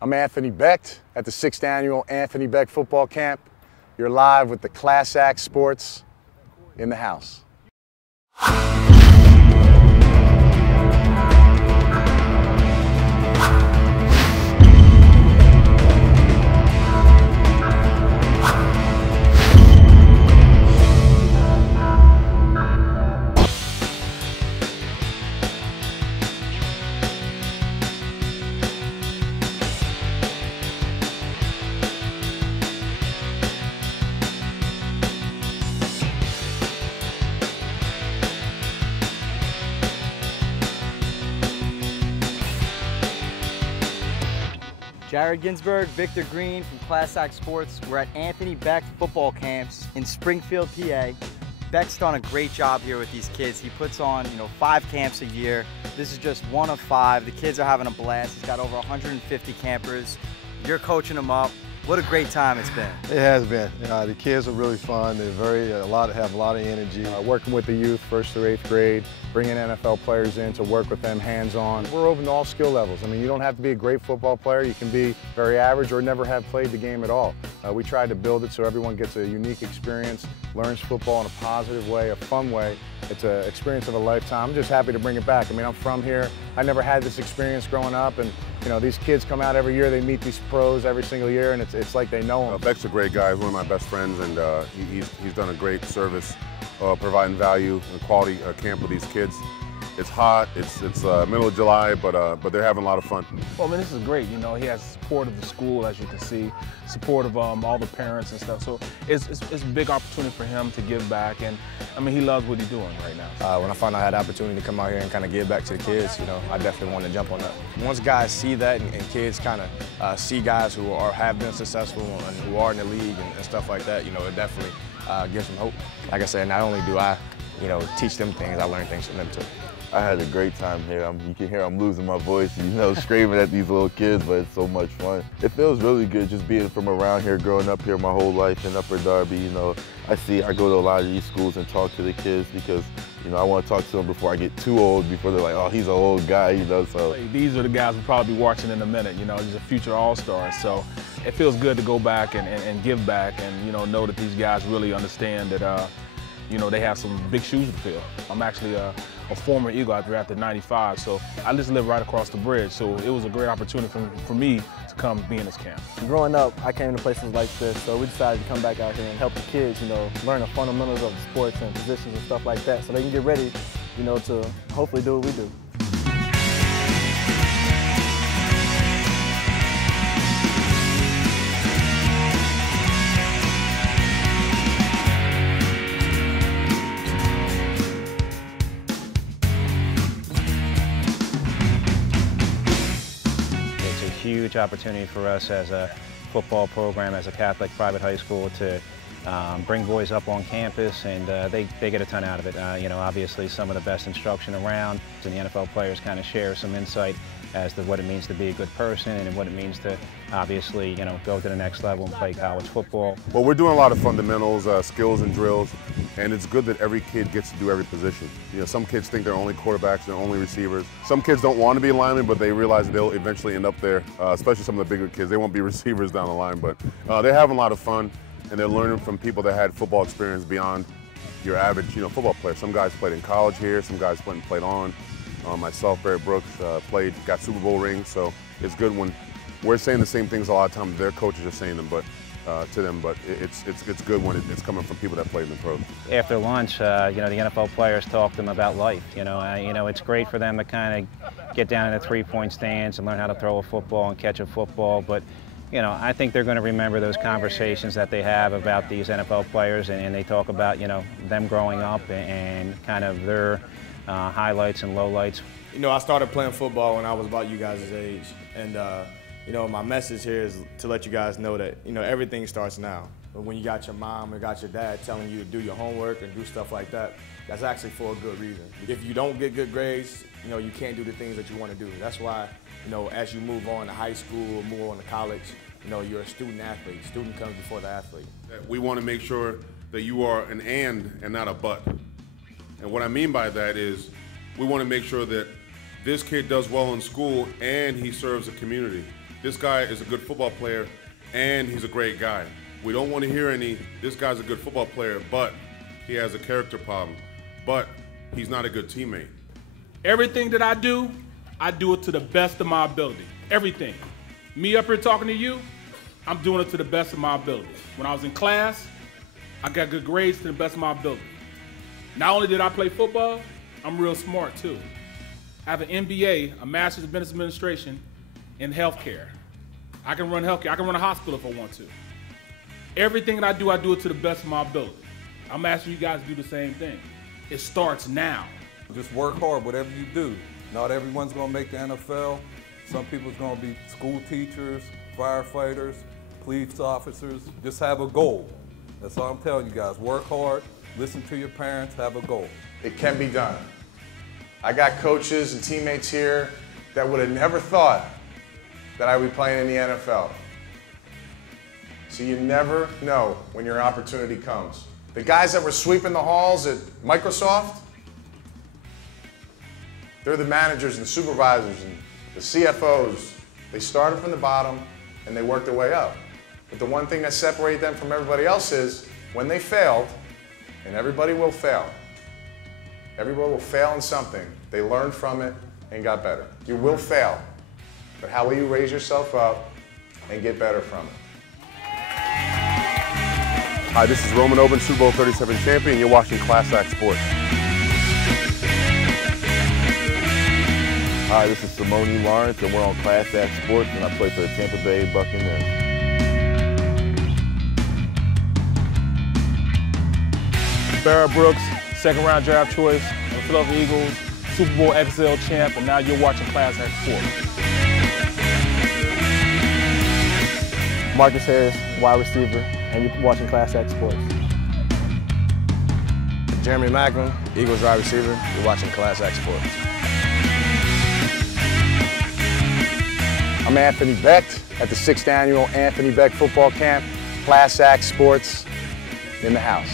I'm Anthony Becht at the 6th Annual Anthony Becht Football Camp. You're live with the Class Act Sports in the house. Jared Ginsburg, Victor Green from Class Act Sports. We're at Anthony Becht football camps in Springfield, PA. Becht's done a great job here with these kids. He puts on, 5 camps a year. This is just one of 5. The kids are having a blast. He's got over 150 campers. You're coaching them up. What a great time it's been. It has been. The kids are really fun. They're have a lot of energy. Working with the youth, 1st through 8th grade, bringing NFL players in to work with them hands-on. We're open to all skill levels. I mean, you don't have to be a great football player. You can be very average or never have played the game at all. We tried to build it so everyone gets a unique experience, learns football in a positive way, a fun way. It's an experience of a lifetime. I'm just happy to bring it back. I mean, I'm from here. I never had this experience growing up, and these kids come out every year. They meet these pros every single year, and it's like they know them. Becht's a great guy. He's one of my best friends, and he's done a great service providing value and quality camp with these kids. It's hot, it's middle of July, but they're having a lot of fun. Well, I mean, this is great. He has support of the school, as you can see, support of all the parents and stuff. So it's a big opportunity for him to give back, and I mean, he loves what he's doing right now. When I found out I had the opportunity to come out here and kind of give back to the kids, I definitely wanted to jump on that. Once guys see that and kids kind of see guys who have been successful and who are in the league and stuff like that, it definitely gives them hope. Like I said, not only do I, teach them things, I learn things from them too. I had a great time here. You can hear I'm losing my voice, screaming at these little kids, but it's so much fun. It feels really good just being from around here, growing up here my whole life in Upper Darby. I go to a lot of these schools and talk to the kids because, I want to talk to them before I get too old, before they're like, oh, he's an old guy, so. These are the guys we'll probably be watching in a minute, these are future all-stars. So it feels good to go back and give back and, know that these guys really understand that, they have some big shoes to fill. I'm actually a former Eagle. I drafted '95, so I just live right across the bridge. So it was a great opportunity for me to come be in this camp. Growing up, I came to places like this, so we decided to come back out here and help the kids, learn the fundamentals of the sports and positions and stuff like that, so they can get ready, to hopefully do what we do. Huge opportunity for us as a football program, as a Catholic private high school, to bring boys up on campus, and they get a ton out of it. Obviously some of the best instruction around, and the NFL players kind of share some insight as to what it means to be a good person and what it means to obviously, go to the next level and play college football. Well, we're doing a lot of fundamentals, skills and drills, and it's good that every kid gets to do every position. Some kids think they're only quarterbacks, they're only receivers. Some kids don't want to be linemen, but they realize that they'll eventually end up there, especially some of the bigger kids. They won't be receivers down the line, but they're having a lot of fun, and they're learning from people that had football experience beyond your average, football player. Some guys played in college here, some guys went and played on. Myself, Barrett Brooks, got Super Bowl rings, so it's good when we're saying the same things a lot of times. Their coaches are saying them, to them, but it's good when it's coming from people that played in the pros. After lunch, the NFL players talk to them about life. It's great for them to kind of get down in the three-point stance and learn how to throw a football and catch a football, but I think they're going to remember those conversations that they have about these NFL players, and they talk about, them growing up and kind of their highlights and lowlights. I started playing football when I was about you guys' age, and my message here is to let you guys know that everything starts now. But when you got your mom or got your dad telling you to do your homework and do stuff like that, that's actually for a good reason. If you don't get good grades, you can't do the things that you want to do. That's why, as you move on to high school or move on to college, you're a student athlete. Student comes before the athlete. We want to make sure that you are an and not a but. And what I mean by that is we want to make sure that this kid does well in school and he serves the community. this guy is a good football player and he's a great guy. We don't want to hear any, this guy's a good football player, but he has a character problem, but he's not a good teammate. Everything that I do it to the best of my ability. Everything. Me up here talking to you, I'm doing it to the best of my ability. When I was in class, I got good grades to the best of my ability. Not only did I play football, I'm real smart too. I have an MBA, a Master's of Business Administration in healthcare. I can run healthcare, I can run a hospital if I want to. Everything that I do it to the best of my ability. I'm asking you guys to do the same thing. It starts now. Just work hard, whatever you do. Not everyone's gonna make the NFL. Some people's gonna be school teachers, firefighters, police officers. Just have a goal. That's all I'm telling you guys. Work hard, listen to your parents, have a goal. It can be done. I got coaches and teammates here that would have never thought that I would be playing in the NFL. So you never know when your opportunity comes. The guys that were sweeping the halls at Microsoft, they're the managers and the supervisors and the CFOs. They started from the bottom and they worked their way up. But the one thing that separated them from everybody else is when they failed, and everybody will fail. Everybody will fail in something. They learned from it and got better. You will fail, but how will you raise yourself up and get better from it? Hi, this is Roman Oben, Super Bowl 37 champion. You're watching Class Act Sports. Hi, this is Simone Lawrence, and we're on Class Act Sports, and I play for the Tampa Bay Buccaneers. Barrett Brooks, second-round draft choice, the Philadelphia Eagles, Super Bowl XL champ, and now you're watching Class Act Sports. Marcus Harris, wide receiver, and you're watching Class Act Sports. Jeremy Macklin, Eagles wide receiver, you're watching Class Act Sports. I'm Anthony Becht at the 6th Annual Anthony Becht Football Camp. Class Act Sports in the house.